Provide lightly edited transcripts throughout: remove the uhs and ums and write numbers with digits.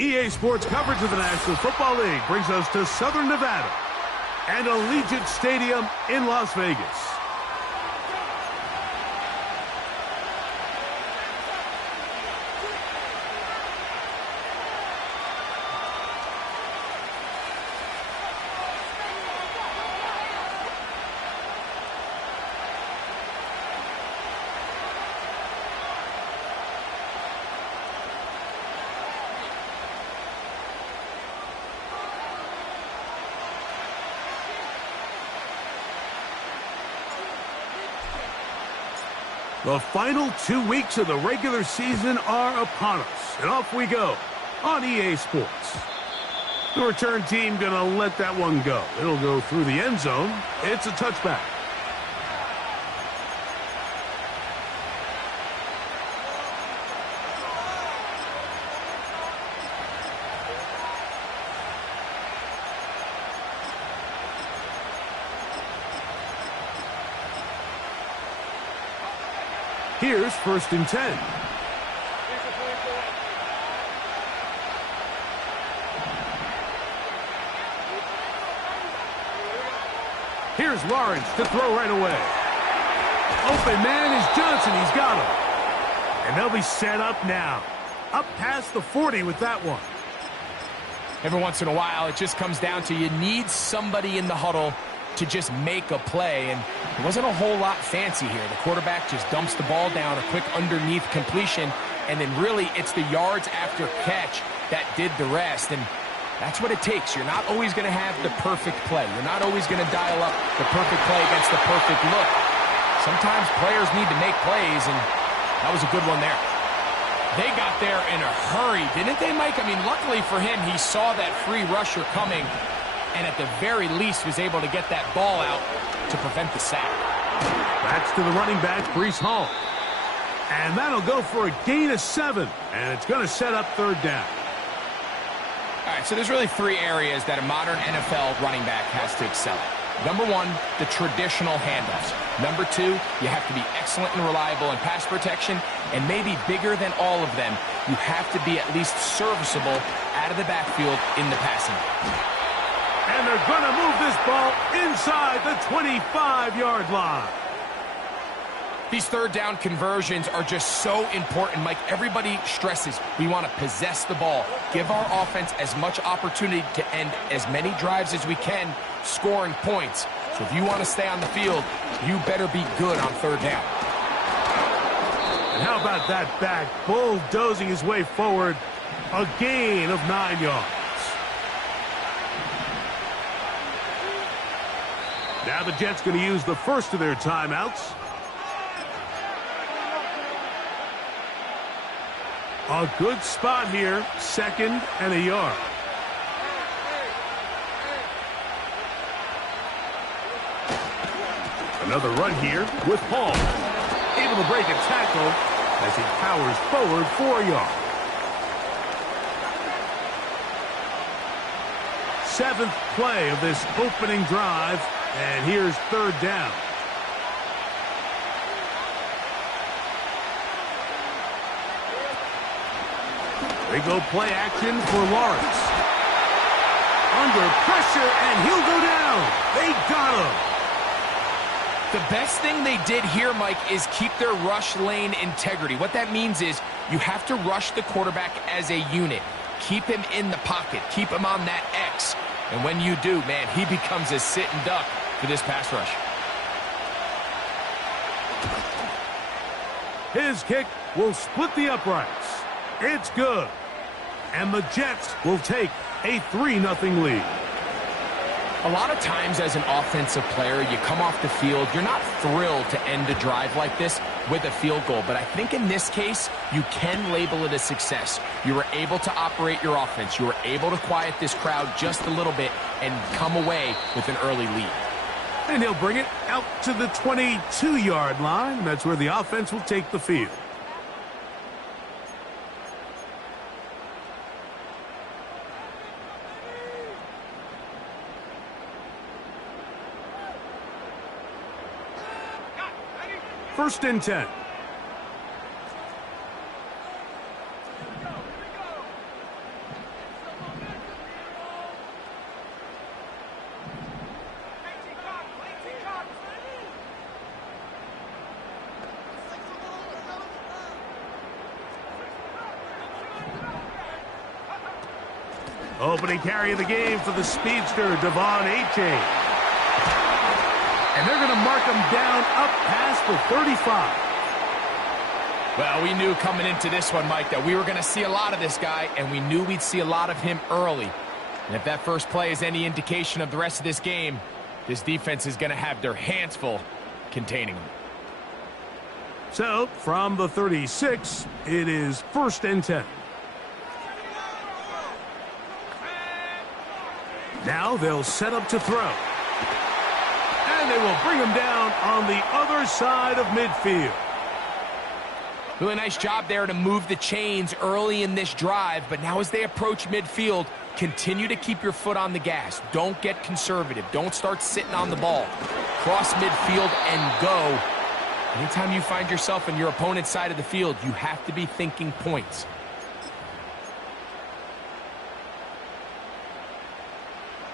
EA Sports coverage of the National Football League brings us to Southern Nevada and Allegiant Stadium in Las Vegas. The final 2 weeks of the regular season are upon us, and off we go on EA Sports. The return team gonna let that one go. It'll go through the end zone. It's a touchback. Here's 1st and 10. Here's Lawrence to throw right away. Open man is Johnson. He's got him. And they'll be set up now. Up past the 40 with that one. Every once in a while, it just comes down to you need somebody in the huddle to just make a play, and it wasn't a whole lot fancy here. The quarterback just dumps the ball down, a quick underneath completion, and then really it's the yards after catch that did the rest, and that's what it takes. You're not always going to have the perfect play. You're not always going to dial up the perfect play against the perfect look. Sometimes players need to make plays, and that was a good one there. They got there in a hurry, didn't they, Mike? I mean, luckily for him, he saw that free rusher coming, and at the very least was able to get that ball out to prevent the sack. That's to the running back, Breece Hall. And that'll go for a gain of 7, and it's going to set up 3rd down. All right, so there's really 3 areas that a modern NFL running back has to excel at. Number 1, the traditional handoffs. Number 2, you have to be excellent and reliable in pass protection, and maybe bigger than all of them, you have to be at least serviceable out of the backfield in the passing game. And they're going to move this ball inside the 25-yard line. These 3rd down conversions are just so important, Mike. Everybody stresses we want to possess the ball, give our offense as much opportunity to end as many drives as we can, scoring points. So if you want to stay on the field, you better be good on 3rd down. And how about that back bulldozing his way forward, a gain of 9 yards. Now the Jets going to use the first of their timeouts. A good spot here, 2nd and a yard. Another run here with Hall. Able to break a tackle as he powers forward 4 yards. 7th play of this opening drive. And here's 3rd down. They go play action for Lawrence. Under pressure, and he'll go down. They got him. The best thing they did here, Mike, is keep their rush lane integrity. What that means is you have to rush the quarterback as a unit. Keep him in the pocket. Keep him on that X. And when you do, man, he becomes a sitting duck for this pass rush. His kick will split the uprights. It's good. And the Jets will take a 3-0 lead. A lot of times as an offensive player, you come off the field, you're not thrilled to end a drive like this with a field goal. But I think in this case, you can label it a success. You were able to operate your offense. You were able to quiet this crowd just a little bit and come away with an early lead. And he'll bring it out to the 22-yard line. That's where the offense will take the field. First and 10. Opening carry of the game for the speedster, Devon A-Chain. And they're going to mark him down up past the 35. Well, we knew coming into this one, Mike, that we were going to see a lot of this guy, and we knew we'd see a lot of him early. And if that first play is any indication of the rest of this game, this defense is going to have their hands full containing him. So, from the 36, it is 1st and 10. Now they'll set up to throw. And they will bring him down on the other side of midfield. Really nice job there to move the chains early in this drive, but now as they approach midfield, continue to keep your foot on the gas. Don't get conservative. Don't start sitting on the ball. Cross midfield and go. Anytime you find yourself on your opponent's side of the field, you have to be thinking points.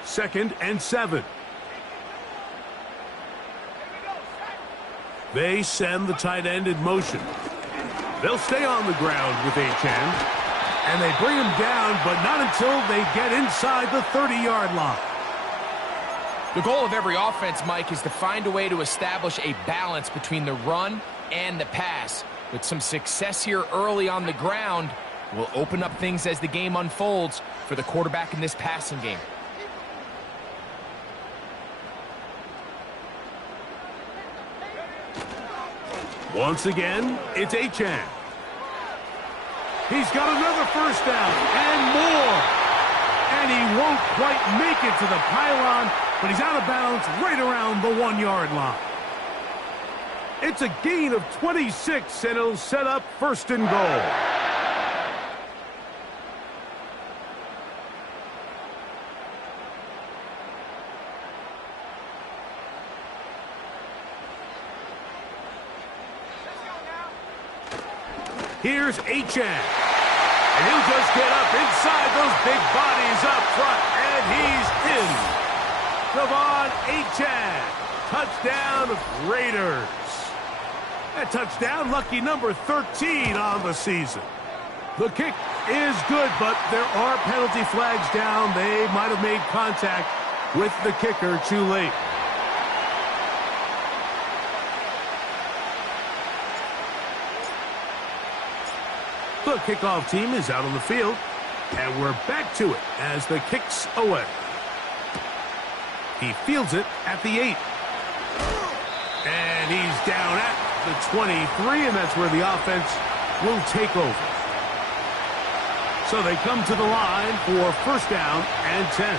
Second and 7. They send the tight end in motion. They'll stay on the ground with Achane. And they bring him down, but not until they get inside the 30-yard line. The goal of every offense, Mike, is to find a way to establish a balance between the run and the pass. With some success here early on the ground, will open up things as the game unfolds for the quarterback in this passing game. Once again, it's Achane. He's got another first down and more. And he won't quite make it to the pylon, but he's out of bounds right around the 1-yard line. It's a gain of 26, and it'll set up 1st and goal. Here's Achane. And he'll just get up inside those big bodies up front. And he's in. Devon Achane. Touchdown, Raiders. That touchdown, lucky number 13 on the season. The kick is good, but there are penalty flags down. They might have made contact with the kicker too late. The kickoff team is out on the field, and we're back to it as the kick's away. He fields it at the 8. And he's down at the 23, and that's where the offense will take over. So they come to the line for 1st down and 10.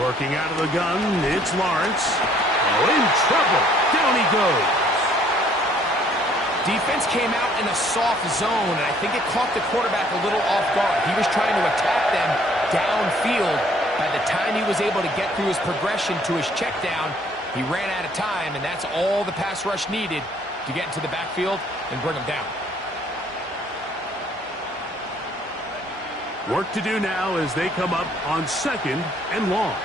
Working out of the gun, it's Lawrence. Oh, in trouble. Down he goes. Defense came out in a soft zone, and I think it caught the quarterback a little off guard. He was trying to attack them downfield. By the time he was able to get through his progression to his check down, he ran out of time, and that's all the pass rush needed to get into the backfield and bring him down. Work to do now as they come up on 2nd and long.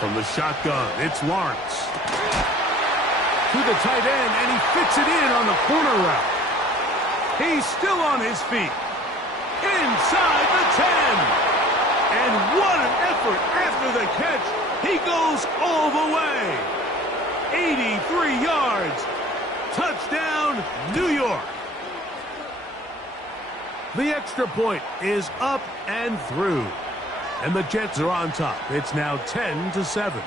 From the shotgun, it's Lawrence. To the tight end, and he fits it in on the corner route. He's still on his feet. Inside the 10. And what an effort after the catch. He goes all the way. 83 yards. Touchdown, New York. The extra point is up and through. And the Jets are on top. It's now 10-7.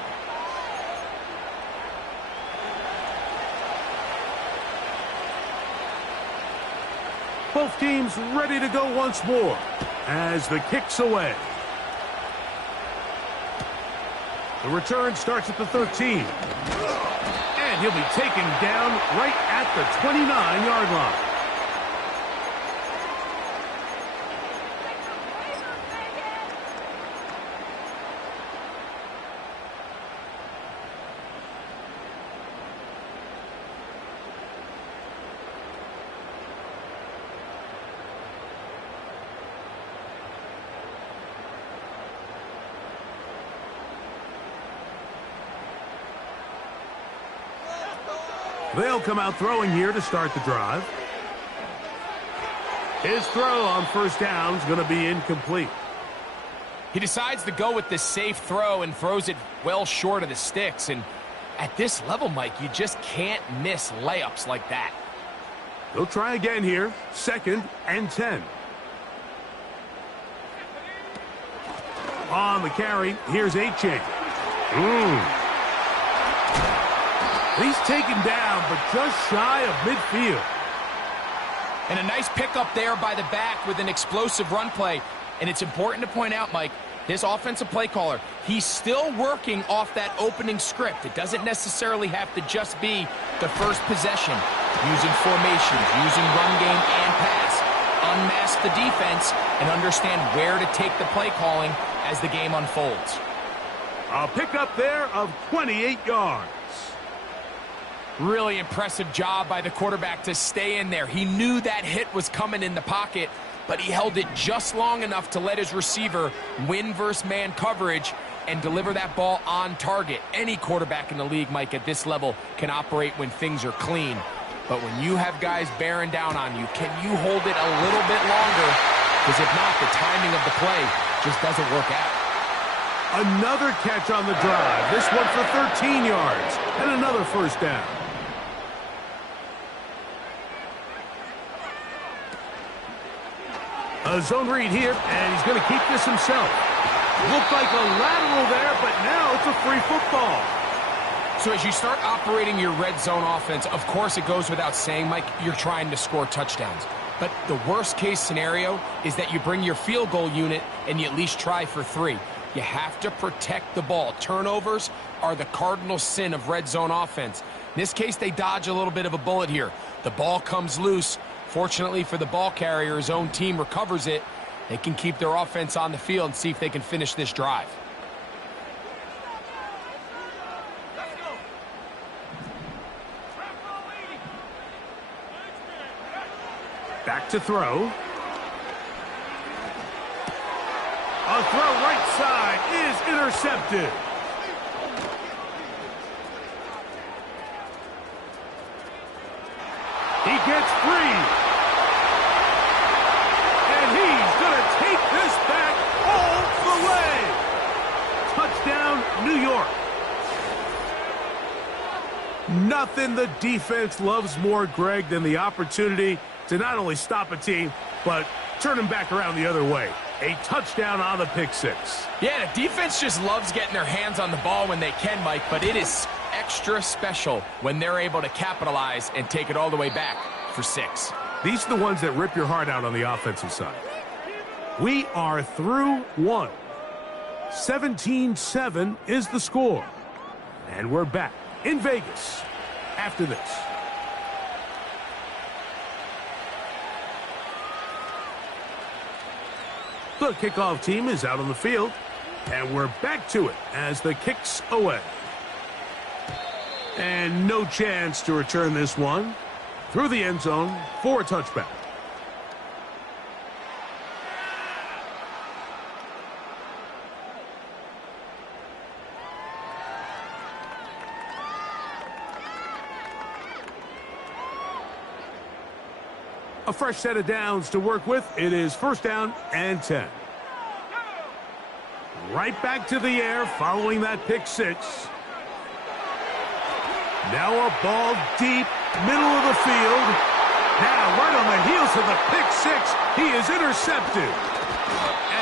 Both teams ready to go once more as the kick's away. The return starts at the 13. And he'll be taken down right at the 29-yard line. They'll come out throwing here to start the drive. His throw on first down is going to be incomplete. He decides to go with the safe throw and throws it well short of the sticks. And at this level, Mike, you just can't miss layups like that. They'll try again here. 2nd and 10. On the carry, here's Achane. He's taken down, but just shy of midfield. And a nice pickup there by the back with an explosive run play. And it's important to point out, Mike, this offensive play caller, he's still working off that opening script. It doesn't necessarily have to just be the first possession. Using formations, using run game and pass. Unmask the defense and understand where to take the play calling as the game unfolds. A pickup there of 28 yards. Really impressive job by the quarterback to stay in there. He knew that hit was coming in the pocket, but he held it just long enough to let his receiver win versus man coverage and deliver that ball on target. Any quarterback in the league, Mike, at this level can operate when things are clean. But when you have guys bearing down on you, can you hold it a little bit longer? Because if not, the timing of the play just doesn't work out. Another catch on the drive. This one for 13 yards and another first down. A zone read here, and he's going to keep this himself. Looked like a lateral there, but now it's a free football. So as you start operating your red zone offense, of course it goes without saying, Mike, you're trying to score touchdowns. But the worst case scenario is that you bring your field goal unit and you at least try for 3. You have to protect the ball. Turnovers are the cardinal sin of red zone offense. In this case, they dodge a little bit of a bullet here. The ball comes loose. Fortunately for the ball carrier, his own team recovers it. They can keep their offense on the field and see if they can finish this drive. Back to throw. A throw right side is intercepted. He gets free. And he's going to take this back all the way. Touchdown, New York. Nothing the defense loves more, Greg, than the opportunity to not only stop a team, but turn them back around the other way. A touchdown on the pick six. Yeah, the defense just loves getting their hands on the ball when they can, Mike, but it is extra special when they're able to capitalize and take it all the way back for 6. These are the ones that rip your heart out on the offensive side. We are through 1. 17-7 is the score. And we're back in Vegas after this. The kickoff team is out on the field, and we're back to it as the kick's away. And no chance to return this one through the end zone for a touchback. A fresh set of downs to work with. It is first down and 10. Right back to the air following that pick six. Now a ball deep, middle of the field. Now right on the heels of the pick six, he is intercepted.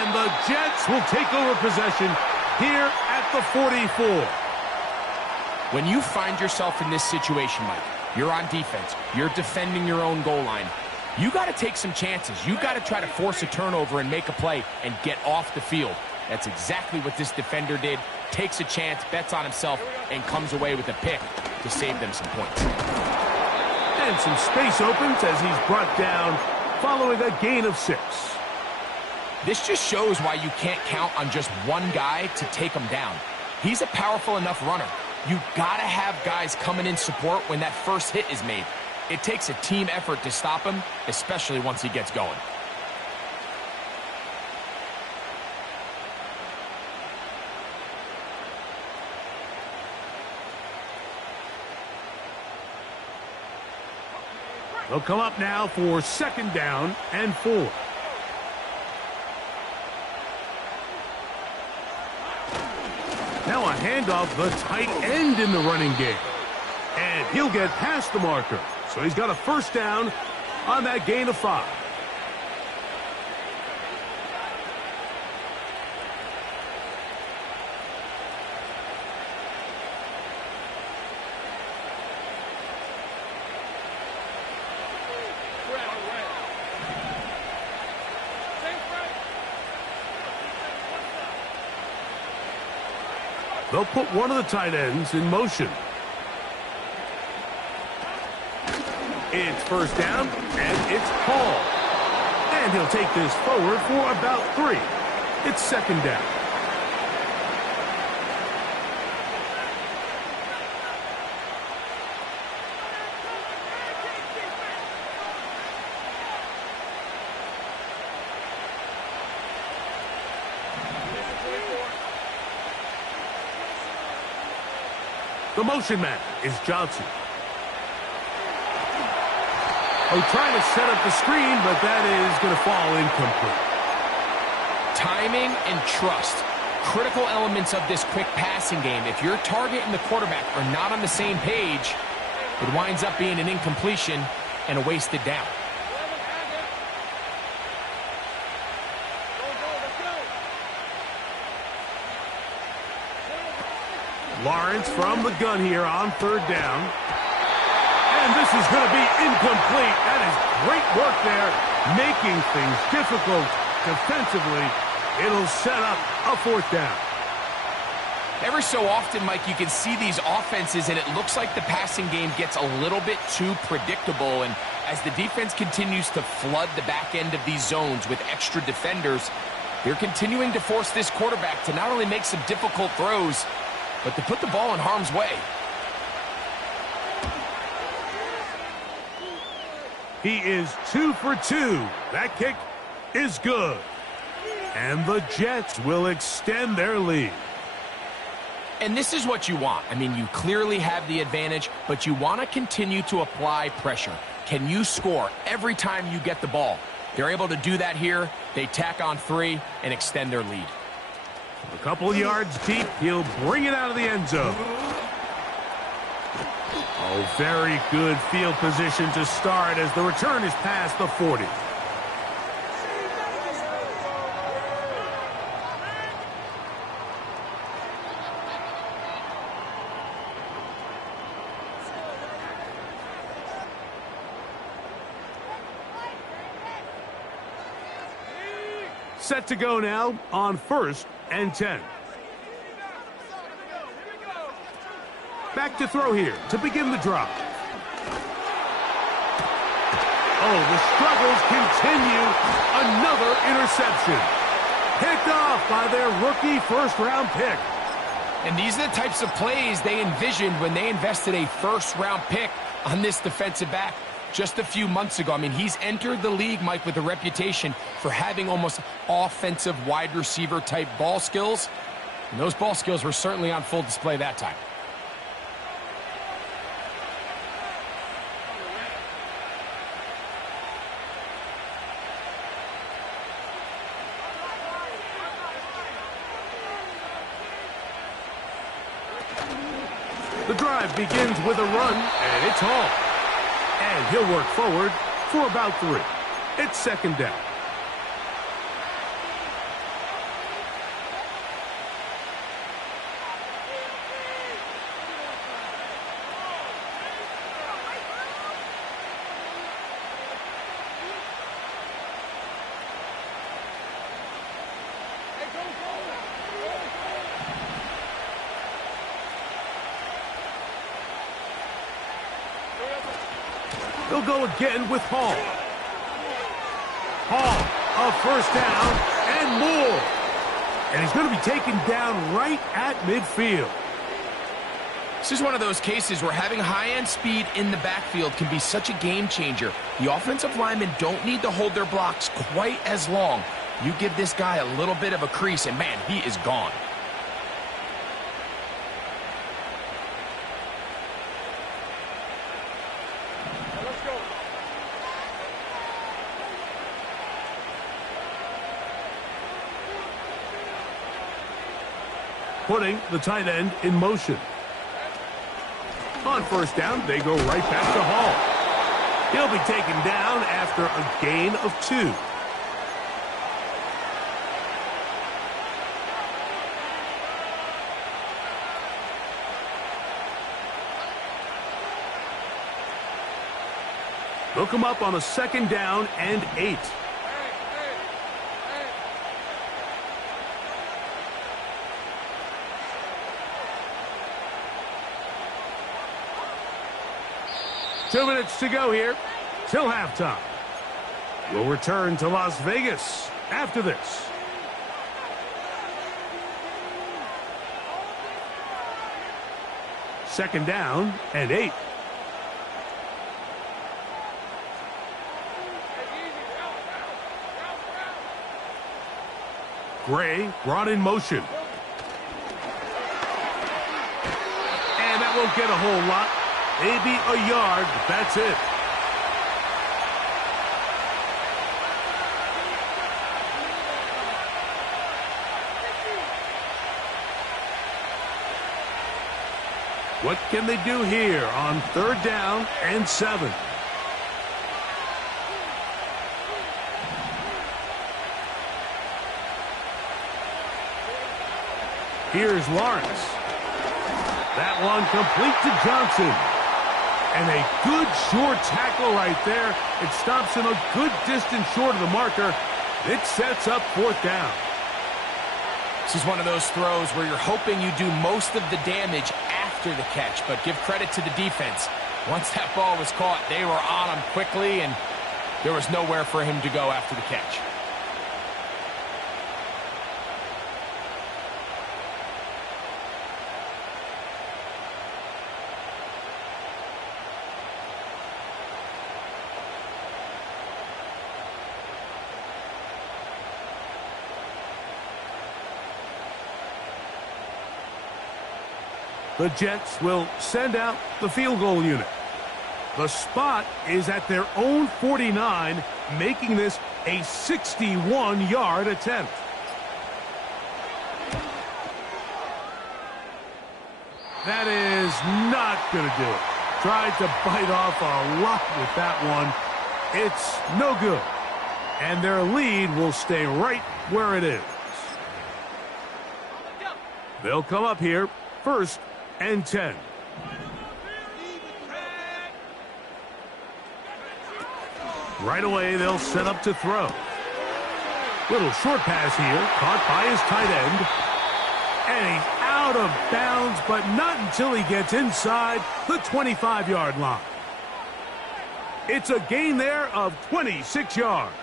And the Jets will take over possession here at the 44. When you find yourself in this situation, Mike, you're on defense, you're defending your own goal line, you got to take some chances. You got to try to force a turnover and make a play and get off the field. That's exactly what this defender did. Takes a chance, bets on himself, and comes away with a pick to save them some points. And some space opens as he's brought down following a gain of 6. This just shows why you can't count on just one guy to take him down. He's a powerful enough runner. You got to have guys coming in support when that first hit is made. It takes a team effort to stop him, especially once he gets going. They'll come up now for 2nd down and 4. Now a handoff, the tight end in the running game. And he'll get past the marker. So he's got a 1st down on that gain of 5. They'll put one of the tight ends in motion. It's 1st down, and it's Hall. And he'll take this forward for about 3. It's 2nd down. The motion man is Johnson. Trying to set up the screen, but that is going to fall incomplete. Timing and trust, critical elements of this quick passing game. If your target and the quarterback are not on the same page, it winds up being an incompletion and a wasted down. Lawrence from the gun here on 3rd down. And this is going to be incomplete. That is great work there, making things difficult defensively. It'll set up a 4th down. Every so often, Mike, you can see these offenses, and it looks like the passing game gets a little bit too predictable. And as the defense continues to flood the back end of these zones with extra defenders, they're continuing to force this quarterback to not only make some difficult throws, but to put the ball in harm's way. He is 2 for 2. That kick is good. And the Jets will extend their lead. And this is what you want. I mean, you clearly have the advantage, but you want to continue to apply pressure. Can you score every time you get the ball? They're able to do that here. They tack on 3 and extend their lead. A couple of yards deep, he'll bring it out of the end zone. Oh, very good field position to start as the return is past the 40. Set to go now on 1st and 10. Back to throw here to begin the drive. Oh, the struggles continue. Another interception. Picked off by their rookie 1st-round pick. And these are the types of plays they envisioned when they invested a 1st-round pick on this defensive back just a few months ago. I mean, he's entered the league, Mike, with a reputation for having almost offensive wide receiver type ball skills. And those ball skills were certainly on full display that time. The drive begins with a run, and it's Hall. And he'll work forward for about 3. It's 2nd down. They'll go again with Hall. Hall, a 1st down and more. And he's going to be taken down right at midfield. This is one of those cases where having high-end speed in the backfield can be such a game changer. The offensive linemen don't need to hold their blocks quite as long. You give this guy a little bit of a crease, and man, he is gone. putting the tight end in motion. On first down, they go right back to Hall. He'll be taken down after a gain of 2. They'll come up on a 2nd down and 8. Two minutes to go here till halftime. We'll return to Las Vegas after this. Second down and 8. Gray brought in motion. And that won't get a whole lot. Maybe a yard, but that's it. What can they do here on 3rd down and 7? Here's Lawrence. That one complete to Johnson. And a good short tackle right there. It stops him a good distance short of the marker. It sets up 4th down. This is one of those throws where you're hoping you do most of the damage after the catch, but give credit to the defense. Once that ball was caught, they were on him quickly, and there was nowhere for him to go after the catch. The Jets will send out the field goal unit. The spot is at their own 49, making this a 61-yard attempt. That is not going to do it. Tried to bite off a lot with that one. It's no good. And their lead will stay right where it is. They'll come up here, 1st and 10. Right away, they'll set up to throw. Little short pass here, caught by his tight end. And he's out of bounds, but not until he gets inside the 25-yard line. It's a gain there of 26 yards.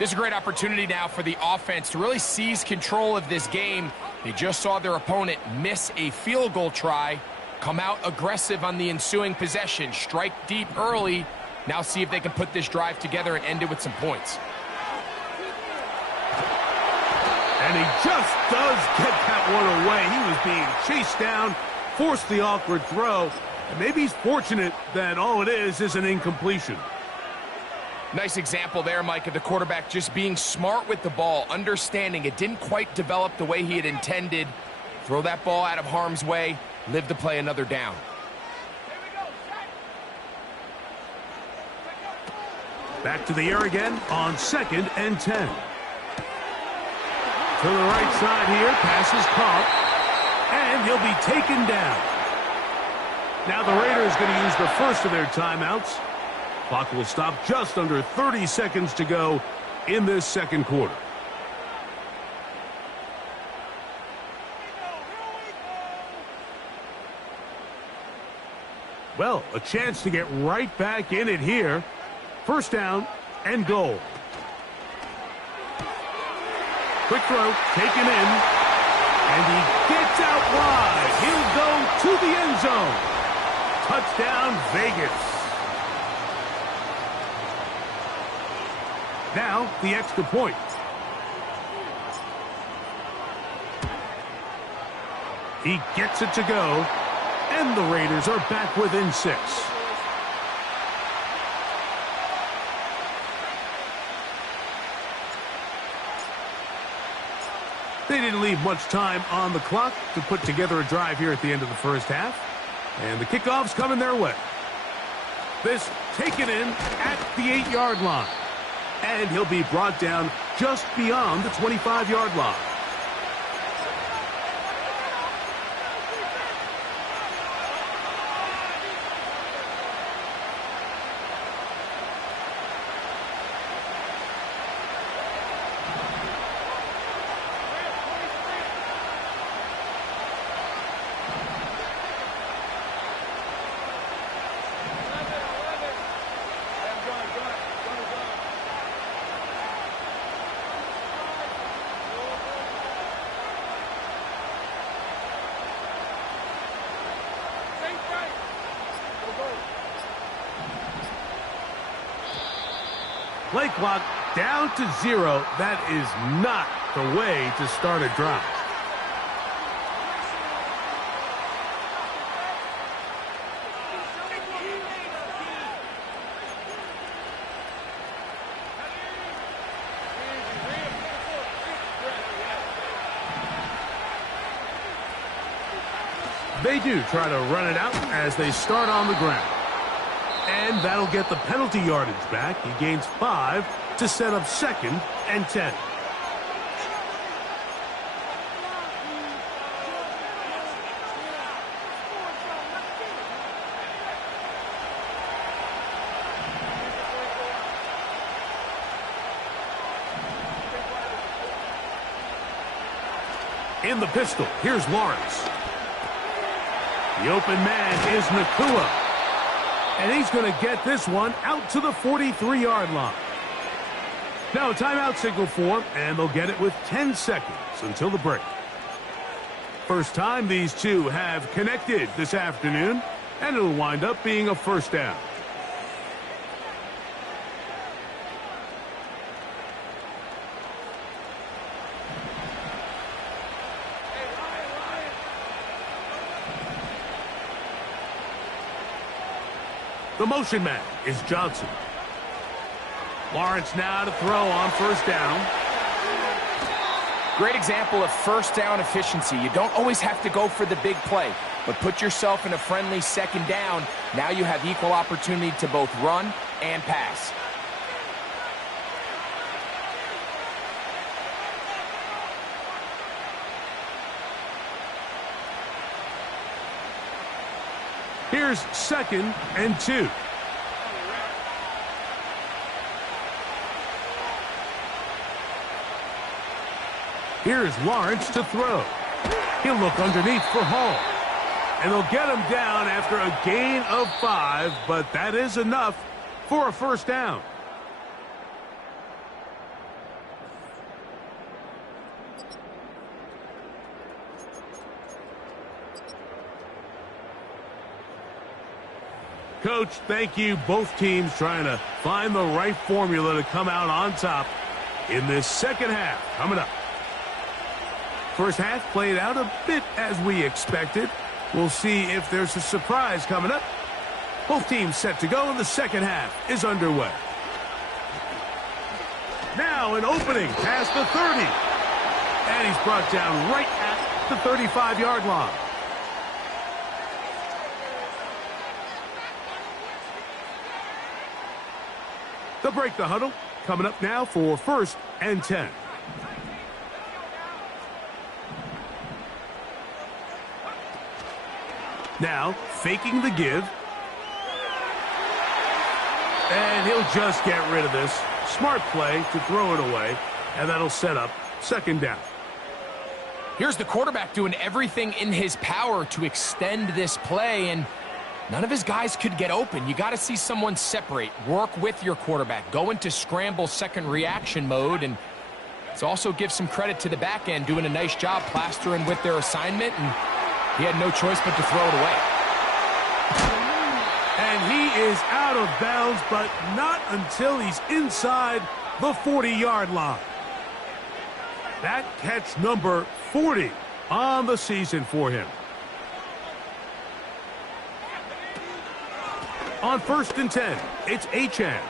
This is a great opportunity now for the offense to really seize control of this game. They just saw their opponent miss a field goal try, come out aggressive on the ensuing possession, strike deep early. Now see if they can put this drive together and end it with some points. And he just does get that one away. He was being chased down, forced the awkward throw, and maybe he's fortunate that all it is an incompletion. Nice example there, Mike, of the quarterback just being smart with the ball, understanding it didn't quite develop the way he had intended. Throw that ball out of harm's way, live to play another down. Back to the air again on 2nd and 10. To the right side here, pass is caught, and he'll be taken down. Now the Raiders going to use the first of their timeouts. Clock will stop just under 30 seconds to go in this 2nd quarter. Well, a chance to get right back in it here. 1st down and goal. Quick throw, taken in, and he gets out wide. He'll go to the end zone. Touchdown, Vegas. Now, the extra point. He gets it to go, and the Raiders are back within 6. They didn't leave much time on the clock to put together a drive here at the end of the first half. And the kickoff's coming their way. This taken in at the 8-yard line. And he'll be brought down just beyond the 25-yard line. Play clock down to 0. That is not the way to start a drive. They do try to run it out as they start on the ground. And that'll get the penalty yardage back. He gains 5 to set up 2nd and 10. In the pistol, here's Lawrence. The open man is Nakua. And he's going to get this one out to the 43-yard line. Now a timeout signal for him, and they'll get it with 10 seconds until the break. First time these two have connected this afternoon, and it'll wind up being a first down. The motion man is Johnson. Lawrence now to throw on first down. Great example of first down efficiency. You don't always have to go for the big play, but put yourself in a friendly second down. Now you have equal opportunity to both run and pass. Here's 2nd and 2. Here's Lawrence to throw. He'll look underneath for Hall. And they'll get him down after a gain of 5, but that is enough for a first down. Coach, thank you. Both teams trying to find the right formula to come out on top in this second half coming up. First half played out a bit as we expected. We'll see if there's a surprise coming up. Both teams set to go, and the second half is underway. Now an opening past the 30. And he's brought down right at the 35-yard line. They'll break the huddle. Coming up now for 1st and 10. Now, faking the give. And he'll just get rid of this. Smart play to throw it away. And that'll set up 2nd down. Here's the quarterback doing everything in his power to extend this play, and none of his guys could get open. You got to see someone separate, work with your quarterback, go into scramble second reaction mode, and it's also give some credit to the back end doing a nice job plastering with their assignment, and he had no choice but to throw it away. And he is out of bounds, but not until he's inside the 40-yard line. That catch number 40 on the season for him. On 1st and 10, it's Achane.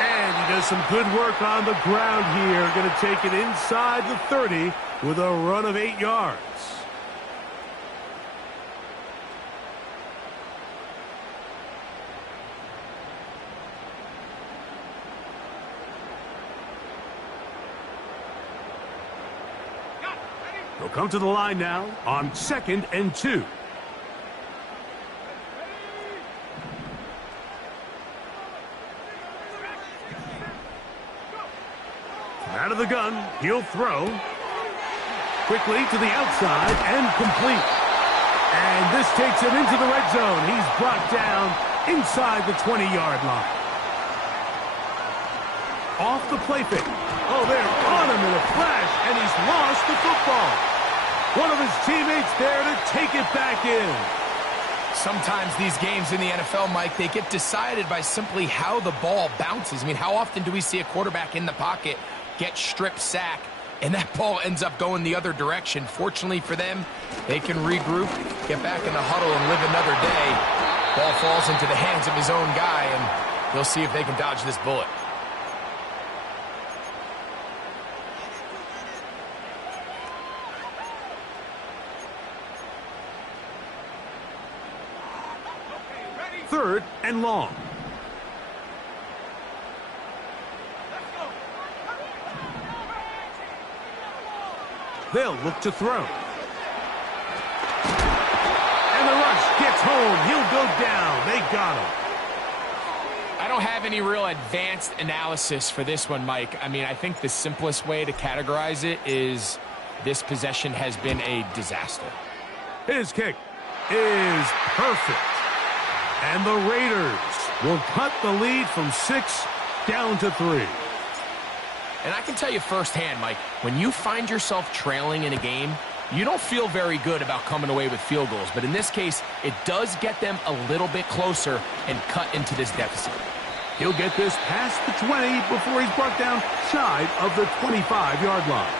And he does some good work on the ground here. Going to take it inside the 30 with a run of 8 yards. They'll come to the line now on 2nd and 2. Out of the gun, he'll throw. Quickly to the outside and complete. And this takes him into the red zone. He's brought down inside the 20-yard line. Off the play fake. Oh, they're on him in a flash, and he's lost the football. One of his teammates there to take it back in. Sometimes these games in the NFL, Mike, they get decided by simply how the ball bounces. I mean, how often do we see a quarterback in the pocket get strip sack, and that ball ends up going the other direction? Fortunately for them, they can regroup, get back in the huddle, and live another day. Ball falls into the hands of his own guy, and they'll see if they can dodge this bullet. Third and long. They'll look to throw. And the rush gets home. He'll go down. They got him. I don't have any real advanced analysis for this one, Mike. I mean, I think the simplest way to categorize it is this possession has been a disaster. His kick is perfect. And the Raiders will cut the lead from 6 down to 3. And I can tell you firsthand, Mike, when you find yourself trailing in a game, you don't feel very good about coming away with field goals. But in this case, it does get them a little bit closer and cut into this deficit. He'll get this past the 20 before he's brought down shy of the 25-yard line.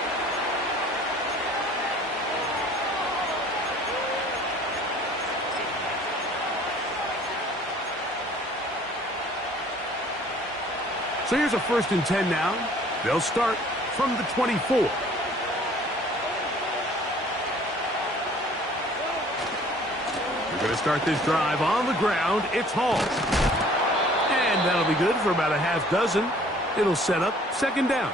So here's a 1st and 10 now. They'll start from the 24. They're going to start this drive on the ground. It's Hall. And that'll be good for about a half dozen. It'll set up 2nd down.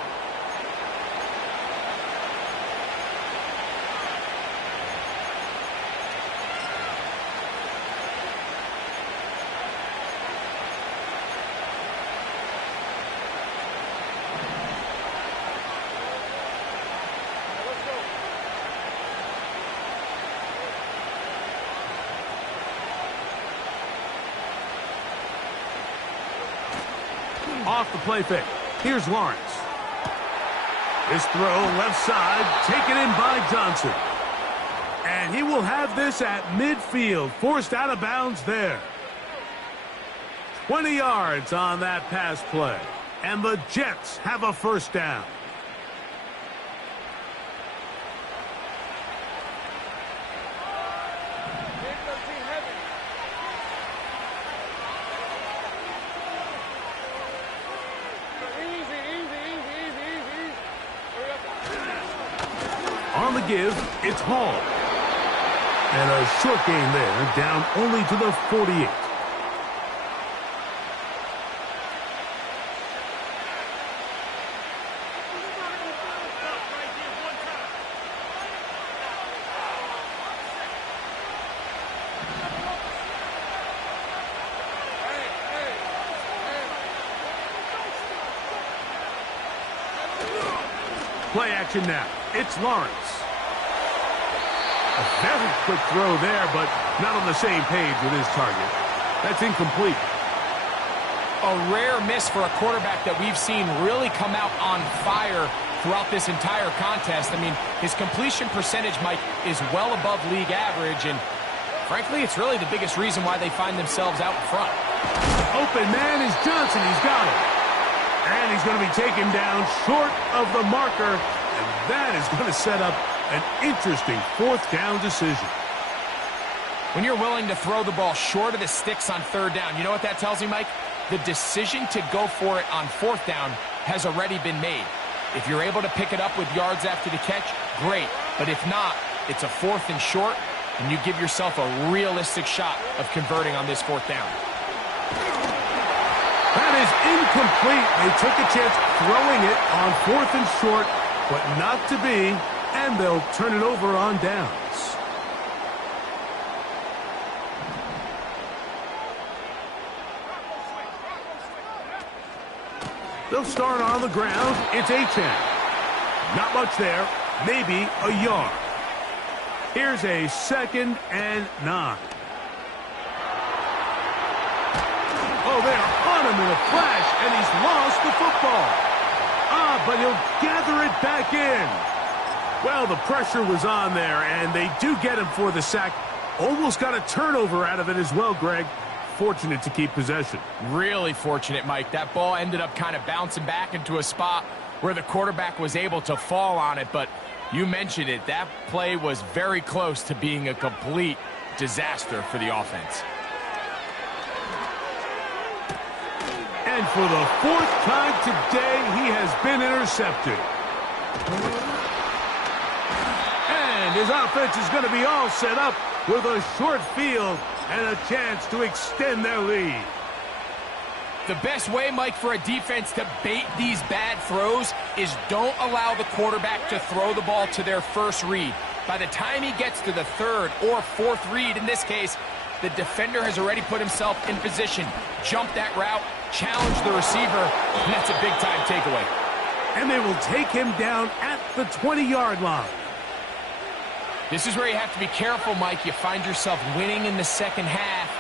Off the play fake. Here's Lawrence. This throw left side, taken in by Johnson. And he will have this at midfield, forced out of bounds there. 20 yards on that pass play. And the Jets have a 1st down. On the give, it's Hall. And a short gain there, down only to the 48. Play action now. It's Lawrence. A very quick throw there, but not on the same page with his target. That's incomplete. A rare miss for a quarterback that we've seen really come out on fire throughout this entire contest. I mean, his completion percentage, Mike, is well above league average, and frankly, it's really the biggest reason why they find themselves out in front. Open man is Johnson. He's got him. And he's going to be taken down short of the marker, and that is going to set up an interesting 4th down decision. When you're willing to throw the ball short of the sticks on 3rd down, you know what that tells me, Mike? the decision to go for it on 4th down has already been made. If you're able to pick it up with yards after the catch, great. But if not, it's a 4th and short, and you give yourself a realistic shot of converting on this 4th down. That is incomplete. They took a chance throwing it on 4th and short, but not to be, and they'll turn it over on downs. They'll start on the ground. It's Achane. Not much there. Maybe a yard. Here's a 2nd and 9. Oh, they are on him in a flash, and he's lost the football. But he'll gather it back in. Well, the pressure was on there, and they do get him for the sack. Almost got a turnover out of it as well, Greg. Fortunate to keep possession. Really fortunate, Mike. That ball ended up kind of bouncing back into a spot where the quarterback was able to fall on it, but you mentioned it. That play was very close to being a complete disaster for the offense. And for the 4th time today, he has been intercepted. And his offense is going to be all set up with a short field and a chance to extend their lead. The best way, Mike, for a defense to bait these bad throws is don't allow the quarterback to throw the ball to their first read. By the time he gets to the 3rd or 4th read, in this case, the defender has already put himself in position, jump that route, challenge the receiver, and that's a big-time takeaway. And they will take him down at the 20-yard line. This is where you have to be careful, Mike. You find yourself winning in the 2nd half.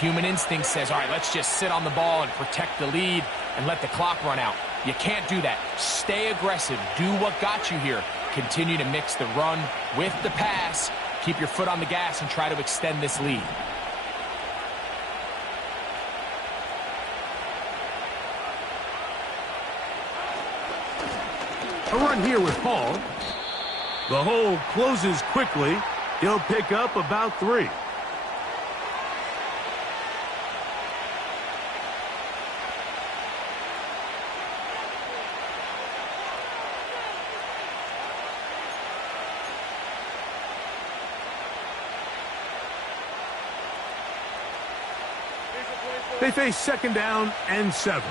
Human instinct says, all right, let's just sit on the ball and protect the lead and let the clock run out. You can't do that. Stay aggressive. Do what got you here. Continue to mix the run with the pass. Keep your foot on the gas and try to extend this lead. A run here with Hall. The hole closes quickly. He'll pick up about 3. They face 2nd down and 7.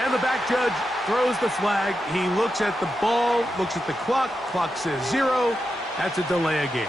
And the back judge throws the flag. He looks at the ball, looks at the clock. Clock says 0. That's a delay of game.